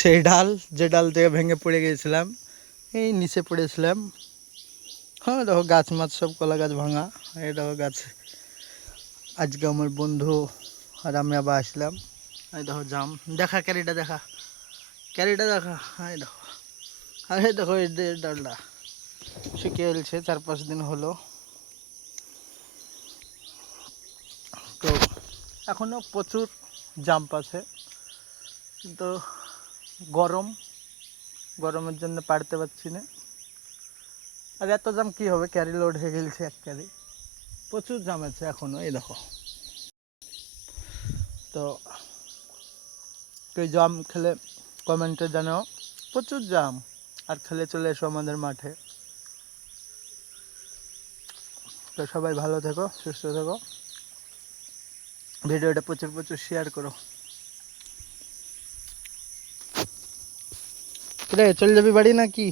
সেই ডাল যে ডাল থেকে ভেঙে পড়ে গিয়েছিলাম, এই নিচে পড়েছিলাম। হ্যাঁ দেখো গাছ মাছ সব কলা গাছ ভাঙা। এই দেখো গাছ, আজকে আমার বন্ধু আর আমি আবার আসলাম। এই দেখো জাম, দেখা ক্যারিটা দেখা, ক্যারিটা দেখা। এই দেখো, আরে দেখো এই ডালটা শুকিয়ে গেছে, 4-5 দিন হলো। তো এখনো প্রচুর জাম্প আছে, কিন্তু গরম, গরমের জন্য পারতে পারছি না। আর এত জাম কি হবে, ক্যারি লোড হয়ে গেছে এক ক্যারি। প্রচুর জাম আছে এখনো, এই দেখো। তো কেউ জাম খেলে কমেন্টে জানাও, প্রচুর জাম। আর খেলে চলে এসো আমাদের মাঠে। তো সবাই ভালো থেকো, সুস্থ থেকো, ভিডিওটা প্রচুর প্রচুর শেয়ার করো। রে চলে যাবি বাড়ি নাকি?